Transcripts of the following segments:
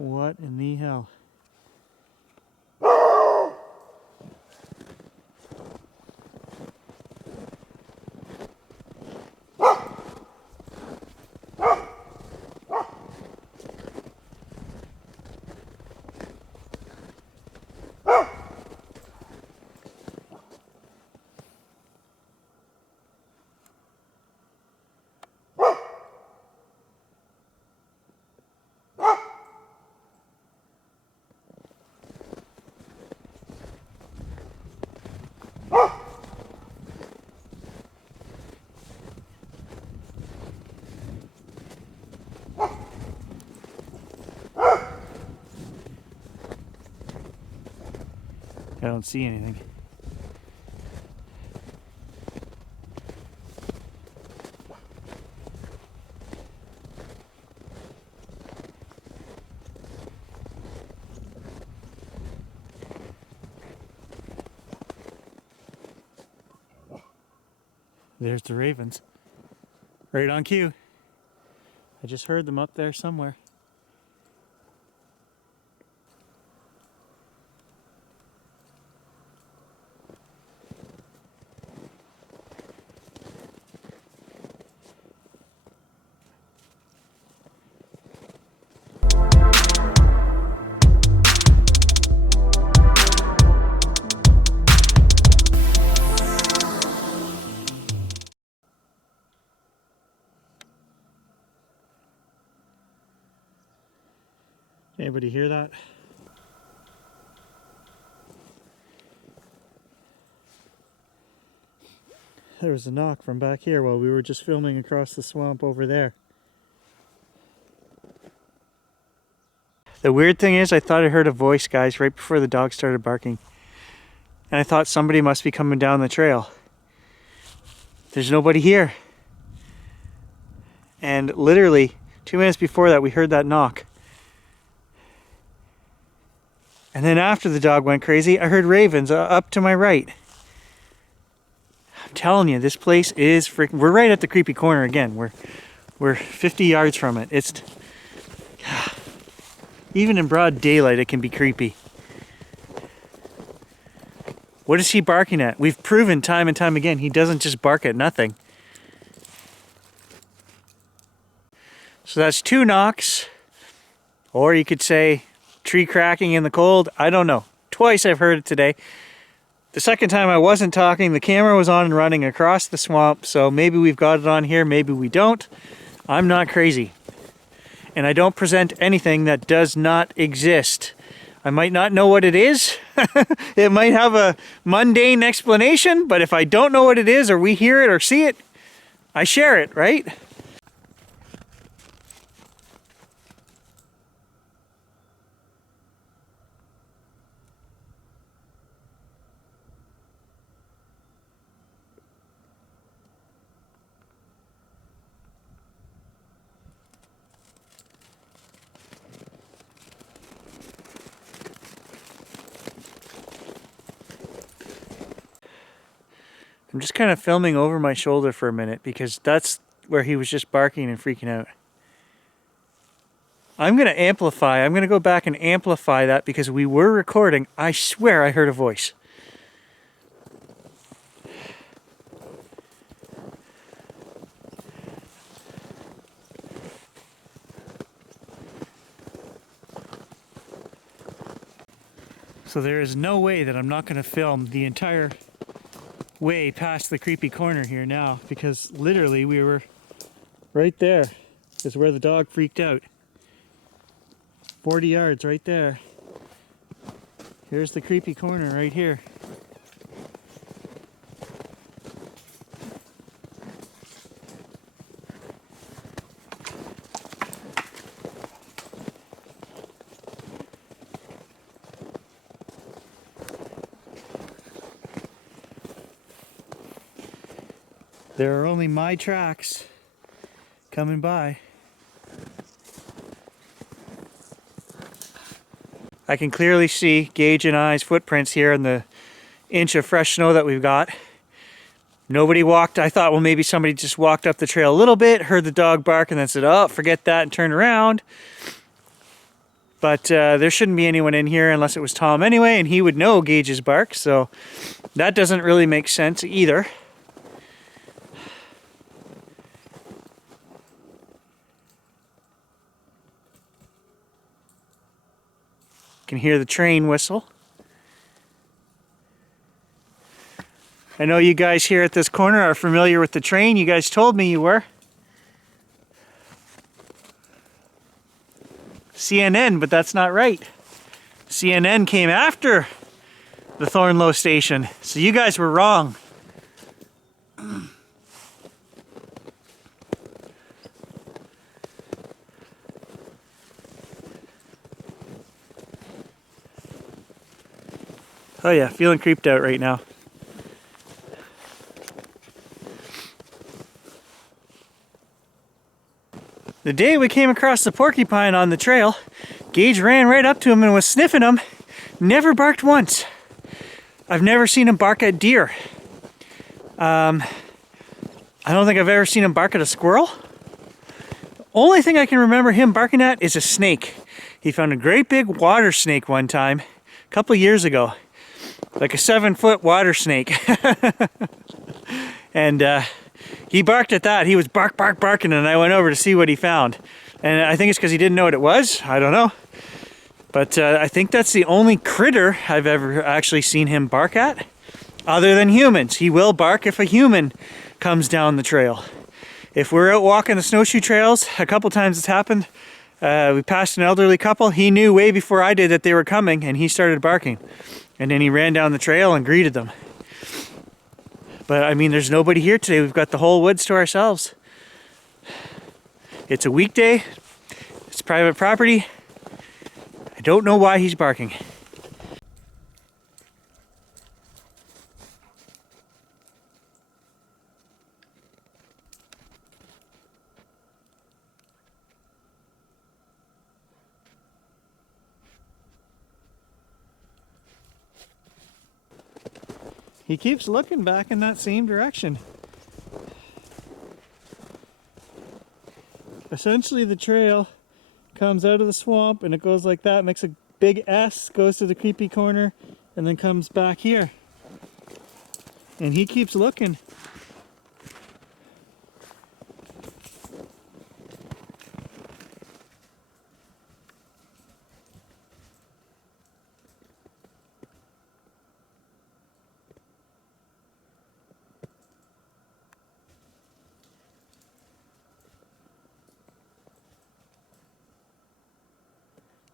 What in the hell? I don't see anything. There's the ravens. Right on cue. I just heard them up there somewhere. Anybody hear that? There was a knock from back here while we were just filming across the swamp over there. The weird thing is, I thought I heard a voice, guys, right before the dog started barking. And I thought somebody must be coming down the trail. There's nobody here. And literally 2 minutes before that, we heard that knock. And then after the dog went crazy, I heard ravens up to my right. I'm telling you, this place is freaking... We're right at the creepy corner again. We're 50 yards from it. It's... Even in broad daylight, it can be creepy. What is he barking at? We've proven time and time again, he doesn't just bark at nothing. So that's 2 knocks. Or you could say... tree cracking in the cold. I don't know. Twice I've heard it today. The second time I wasn't talking, the camera was on and running across the swamp, so maybe we've got it on here, maybe we don't. I'm not crazy. And I don't present anything that does not exist. I might not know what it is. It might have a mundane explanation, but if I don't know what it is, or we hear it or see it, I share it, right? I'm just kind of filming over my shoulder for a minute because that's where he was just barking and freaking out. I'm going to amplify. I'm going to go back and amplify that because we were recording. I swear I heard a voice. So there is no way that I'm not going to film the entire way past the creepy corner here now, because literally we were right there is where the dog freaked out. 40 yards right there. Here's the creepy corner right here. There are only my tracks coming by. I can clearly see Gage and I's footprints here in the inch of fresh snow that we've got. Nobody walked. I thought, well, maybe somebody just walked up the trail a little bit, heard the dog bark, and then said, oh, forget that, and turned around. But there shouldn't be anyone in here unless it was Tom anyway, and he would know Gage's bark, so that doesn't really make sense either. You can hear the train whistle. I know you guys here at this corner are familiar with the train. You guys told me you were. CNN, but that's not right. CNN came after the Thornlow station, so you guys were wrong. Oh yeah, feeling creeped out right now. The day we came across the porcupine on the trail, Gage ran right up to him and was sniffing him. Never barked once. I've never seen him bark at deer. I don't think I've ever seen him bark at a squirrel. The only thing I can remember him barking at is a snake. He found a great big water snake one time, a couple years ago. Like a 7-foot water snake. And he barked at that. He was barking, and I went over to see what he found. And I think it's because he didn't know what it was. I don't know. But I think that's the only critter I've ever actually seen him bark at, other than humans. He will bark if a human comes down the trail. If we're out walking the snowshoe trails, a couple times it's happened. We passed an elderly couple. He knew way before I did that they were coming, and he started barking. And then he ran down the trail and greeted them. But I mean, there's nobody here today. We've got the whole woods to ourselves. It's a weekday. It's private property. I don't know why he's barking. He keeps looking back in that same direction. Essentially, the trail comes out of the swamp and it goes like that, makes a big S, goes to the creepy corner, and then comes back here. And he keeps looking.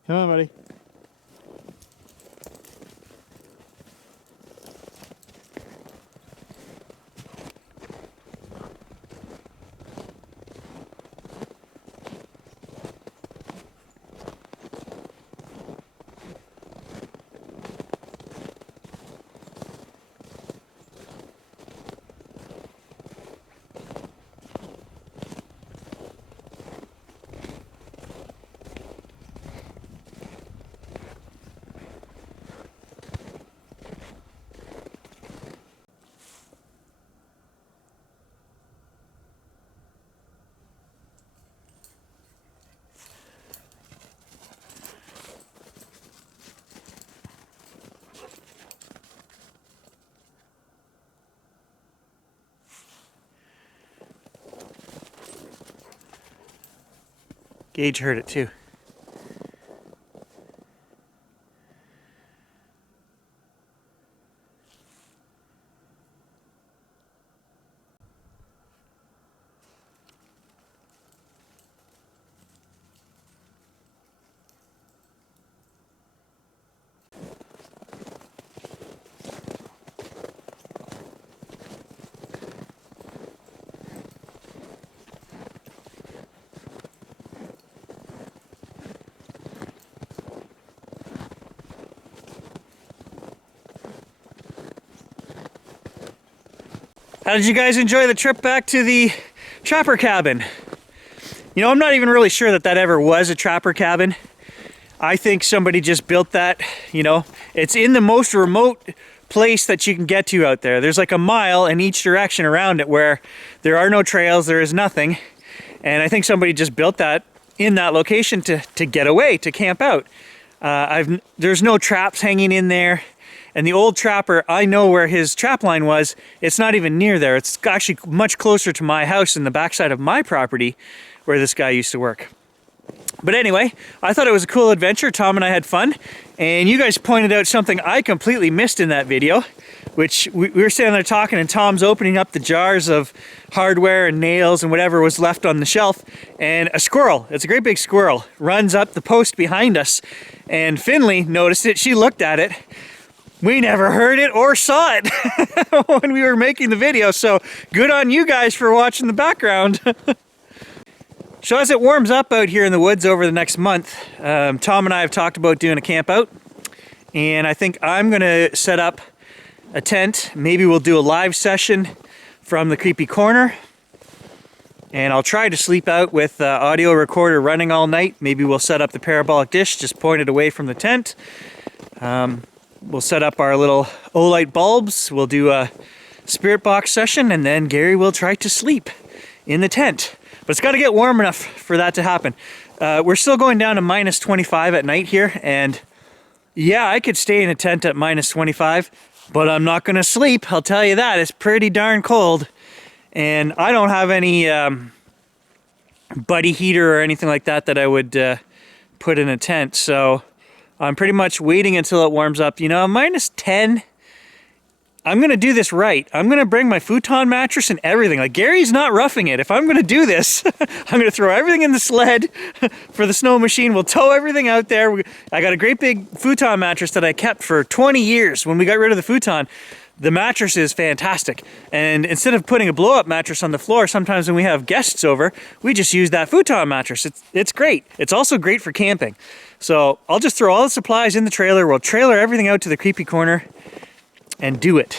Come on, buddy. Gage heard it too. How did you guys enjoy the trip back to the trapper cabin? You know, I'm not even really sure that that ever was a trapper cabin. I think somebody just built that, you know. It's in the most remote place that you can get to out there. There's like a mile in each direction around it where there are no trails, there is nothing. And I think somebody just built that in that location to get away, to camp out. There's no traps hanging in there. And the old trapper, I know where his trap line was. It's not even near there. It's actually much closer to my house in the backside of my property where this guy used to work. But anyway, I thought it was a cool adventure. Tom and I had fun. And you guys pointed out something I completely missed in that video, which we were standing there talking and Tom's opening up the jars of hardware and nails and whatever was left on the shelf. And a squirrel, it's a great big squirrel, runs up the post behind us. And Finley noticed it. She looked at it. We never heard it or saw it when we were making the video, so good on you guys for watching the background. So as it warms up out here in the woods over the next month, Tom and I have talked about doing a camp out, and I think I'm gonna set up a tent. Maybe we'll do a live session from the creepy corner, and I'll try to sleep out with the audio recorder running all night. Maybe we'll set up the parabolic dish just pointed away from the tent. We'll set up our little Olight bulbs. We'll do a spirit box session, and then Gary will try to sleep in the tent. But it's got to get warm enough for that to happen. We're still going down to minus 25 at night here, and yeah, I could stay in a tent at minus 25, but I'm not going to sleep. I'll tell you that. It's pretty darn cold, and I don't have any buddy heater or anything like that that I would put in a tent, so I'm pretty much waiting until it warms up. You know, minus 10, I'm going to do this right. I'm going to bring my futon mattress and everything. Like, Gary's not roughing it. If I'm going to do this, I'm going to throw everything in the sled for the snow machine. We'll tow everything out there. I got a great big futon mattress that I kept for 20 years. When we got rid of the futon, the mattress is fantastic. And instead of putting a blow-up mattress on the floor, sometimes when we have guests over, we just use that futon mattress. It's great. It's also great for camping. So I'll just throw all the supplies in the trailer. We'll trailer everything out to the creepy corner and do it.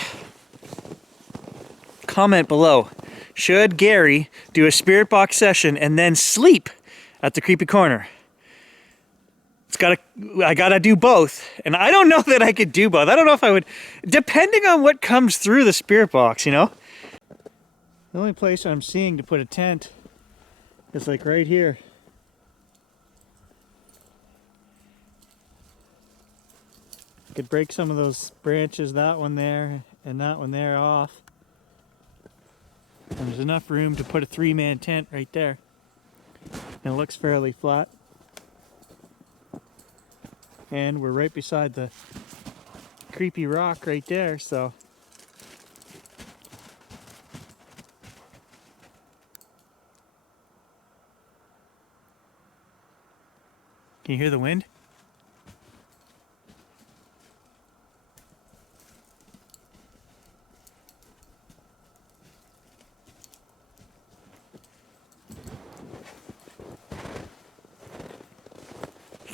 Comment below. Should Gary do a spirit box session and then sleep at the creepy corner? I gotta do both. And I don't know that I could do both. I don't know if I would, depending on what comes through the spirit box, you know? The only place I'm seeing to put a tent is like right here. Could break some of those branches, that one there and that one there, off. And there's enough room to put a 3-man tent right there. And it looks fairly flat. And we're right beside the creepy rock right there, so. Can you hear the wind?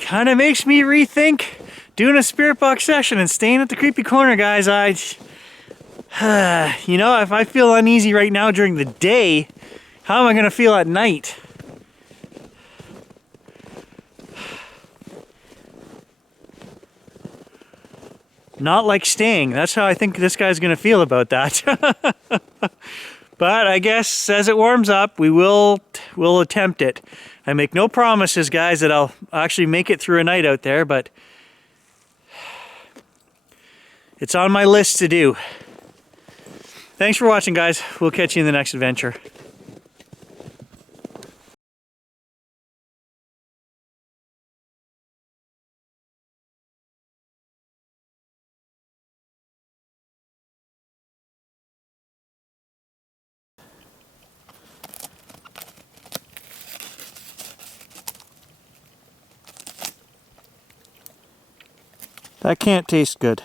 Kind of makes me rethink doing a spirit box session and staying at the creepy corner, guys. You know, if I feel uneasy right now during the day, how am I going to feel at night? Not like staying. That's how I think this guy's going to feel about that. But I guess as it warms up, we'll attempt it. I make no promises, guys, that I'll actually make it through a night out there, but it's on my list to do. Thanks for watching, guys. We'll catch you in the next adventure. That can't taste good.